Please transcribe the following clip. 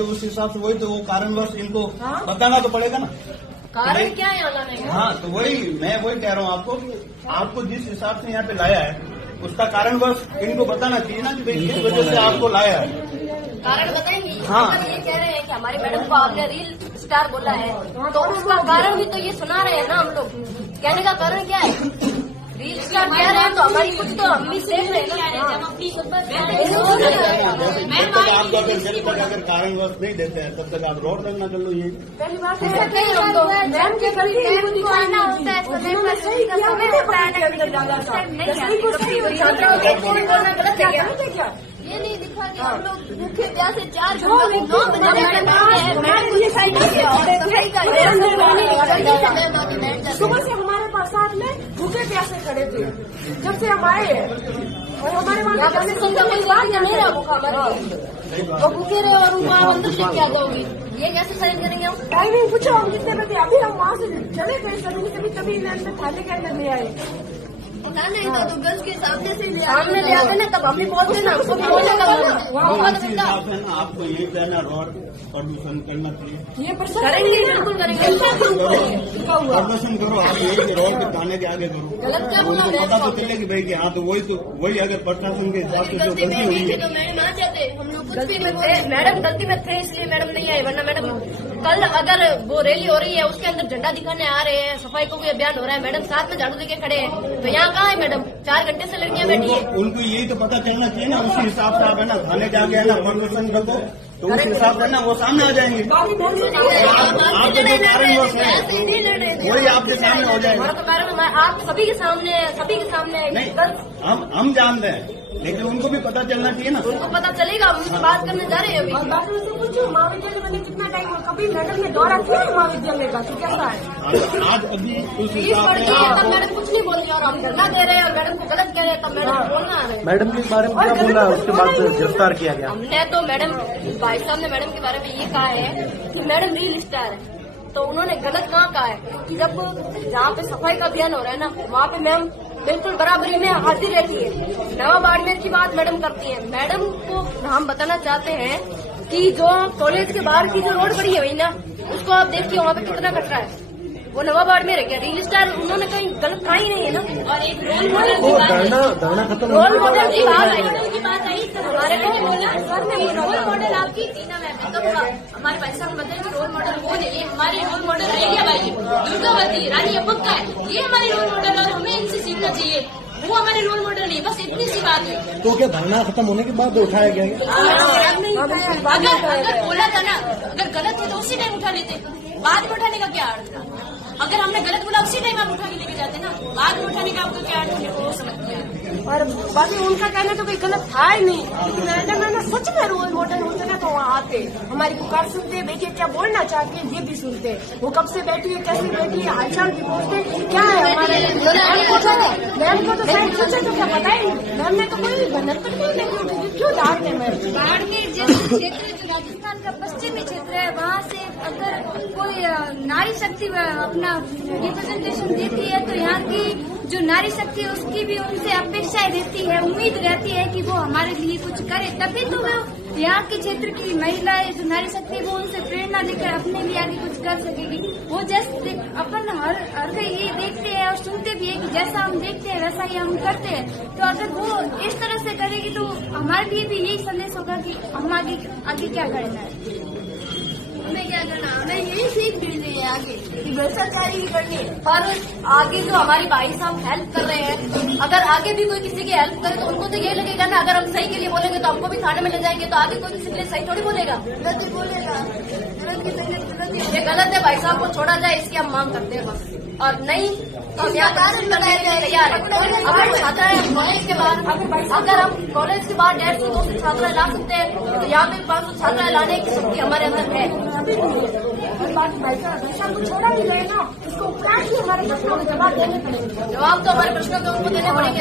तो उस हिसाब से वही तो वो कारणवश इनको बताना तो पड़ेगा ना। कारण क्या है आना नहीं? हाँ, तो मैं वही कह रहा हूँ आपको कि आपको जिस हिसाब से यहाँ पे लाया है उसका कारणवश इनको बताना चाहिए ना कि भाई किस वजह से आपको लाया है। कारण बताएंगे। हाँ। ये कह रहे हैं कि हमारी मैडम को आपने रील स्टार बोला है, तो उसका कारण भी तो ये सुना रहे हैं ना हम लोग। कहने का कारण क्या है? रील स्टार कह रहे हैं तो हमारी कुछ तो हम भी देख रहे हैं। जब तक आपको अगर कारणवश नहीं देते हैं तब तक आप रोड रखना कर लो। ये पहली बात मैम के गलती आना होता है, ये नहीं दिखा कि हम लोग भूखे प्यासे 4 9 सुबह से हमारे पास साथ में भूखे प्यासे खड़े थे जब से हम आए हैं, और हमारे वहाँ नहीं रहा भूखा वो भूखे रहे और वहाँ अंदर से क्या दोगी? ये कैसे साइन करेंगे हम? टाइमिंग पूछो हम कितने बजे? अभी हम वहाँ से चले गए तभी थाने के अंदर ले आए। तो गर्ल्स के सामने से सामने ले आते ना, तब हम भी बोलते ना, हमको भी बोलने का आपको यही कहना रोड प्रदूषण करना चाहिए। ये करेंगे, बिल्कुल करेंगे। प्रदर्शन करो, यही रोड के थाने के आगे करो। गलत क्या बोला? पता तो चले कि भाई कि हाँ तो वही अगर प्रशासन के हिसाब से जो गलती हुई है तो मैडम आ जाते। हम लोग गलती में थे, मैडम गलती में थे इसलिए मैडम नहीं आए, वरना मैडम कल अगर वो रैली हो रही है उसके अंदर झंडा दिखाने आ रहे हैं, सफाई को भी अभियान हो रहा है, मैडम साथ में झाड़ू लेके खड़े हैं, तो यहाँ कहाँ है मैडम? 4 घंटे से लड़कियां बैठी है। उनको यही तो पता चलना चाहिए ना, उसी हिसाब से आप है ना थाने जाके है ना प्रदर्शन रखो, तो उस हिसाब से ना वो सामने आ जाएंगे। आपके जो कारणवश है वही आपके सामने हो जाएगा। आप सभी के सामने नहीं, हम जानते हैं, लेकिन उनको भी पता चलना चाहिए ना। उनको पता चलेगा, हम उनसे बात करने जा रहे हैं अभी। डॉक्टर से पूछो महाविद्यालय में कितना टाइम है, कभी मैडम ने दौरा किया है महाविद्यालय का? कैसा है आज अभी उस फीस हिसाब बढ़ से गई है, तब मैडम कुछ नहीं बोल रही और हम धरना दे रहे हैं और मैडम को गलत कह रहे हैं, तब मैडम बोलना आ रहे हैं। मैडम के बारे में क्या बोला, उसके बाद गिरफ्तार किया गया? हमने तो मैडम भाई साहब ने मैडम के बारे में ये कहा है कि मैडम रील स्टार है, तो उन्होंने गलत कहाँ कहा है कि जब जहाँ पे सफाई का अभियान हो रहा है ना, वहाँ पे मैम बिल्कुल बराबरी में हाजिर रहती है। नवा बाड़मेर की बात मैडम करती है। मैडम को हम बताना चाहते हैं कि जो कॉलेज के बाहर की जो रोड बनी है ना, उसको आप देखिए वहाँ पे कितना कचरा है। वो नवा बाड़मेर है क्या? रील स्टार उन्होंने कहीं गलत कहा ही नहीं है ना। और एक रोल मॉडल की बात आई तो हमारे रोल मॉडल आपकी टीना मैम, तो हमारे भाई साहब बताए रोल मॉडल वो नहीं, हमारे रोल मॉडल रहेगा भाई दुर्गावती रानी अब्बा है, ये हमारे रोल मॉडल और हमें इनसे सीखना चाहिए। वो हमारे रोल मॉडल नहीं, बस इतनी सी बात है। तो क्या धरना खत्म होने के बाद उठाया गया? अगर बोला था ना, अगर गलत है तो उसी टाइम उठा लेते, बाद में उठाने का क्या अर्थ था? अगर हमने गलत बोला उसी टाइम आप उठा के लेके जाते ना, बाद में उठाने का आपको क्या अर्थ है वो समझ नहीं आया। और बाकी उनका कहना तो कोई गलत था ही नहीं, लेकिन मैडम है ना सच में रोल मॉडल होते ना तो वहाँ आते, हमारी पुकार सुनते, बेटिया क्या बोलना चाहती है ये भी सुनते, वो कब से बैठी है, कैसे बैठी है, हालचाल भी पूछते, क्या है हमारे मैम को तो शायद सोचे तो क्या पता ही नहीं। मैम ने तो कोई बनकर क्यों डालते मैम? बाड़मेर जैसे क्षेत्र जो राजस्थान का पश्चिमी क्षेत्र है, वहाँ से अगर कोई नारी शक्ति अपना रिप्रेजेंटेशन देती है तो यहाँ की जो नारी शक्ति है उसकी भी उनसे अपेक्षाएं रहती है, उम्मीद रहती है कि वो हमारे लिए कुछ करे, तभी तो वो यहाँ के क्षेत्र की महिलाएं जो नारी शक्ति है वो उनसे प्रेरणा लेकर अपने लिए आगे कुछ कर सकेगी। वो जैसे अपन हर कोई ये देखते हैं और सुनते भी है कि जैसा हम देखते हैं वैसा ही हम करते हैं, तो अगर वो इस तरह से करेगी तो हमारे लिए भी यही संदेश होगा कि हम आगे क्या करना है, हमें क्या करना, हमें यही सीख मिलनी है आगे कि भ्रष्टाचारी ही करनी है। पर आगे जो हमारी भाई साहब हेल्प कर रहे हैं, अगर आगे भी कोई किसी की हेल्प करे तो उनको तो ये लगेगा ना, अगर हम सही के लिए बोलेंगे तो हमको भी थाने में ले जाएंगे, तो आगे कोई किसी के लिए सही थोड़ी बोलेगा, गलत ही बोलेगा। ये गलत है, भाई साहब को छोड़ा जाए इसकी हम मांग करते हैं बस, और नहीं तो हम यहाँ कारण बनाए गए तैयार है। अगर छात्रा है कॉलेज के बाहर, अगर हम कॉलेज के बाहर 150-200 छात्राएं ला सकते हैं तो यहाँ पे 500 छात्राएं लाने की शक्ति हमारे अंदर है। छोड़ा नहीं गए ना, इसको उपरांत ही हमारे प्रश्नों के जवाब देने पड़ेंगे। जवाब तो हमारे प्रश्नों के उनको देने पड़ेंगे।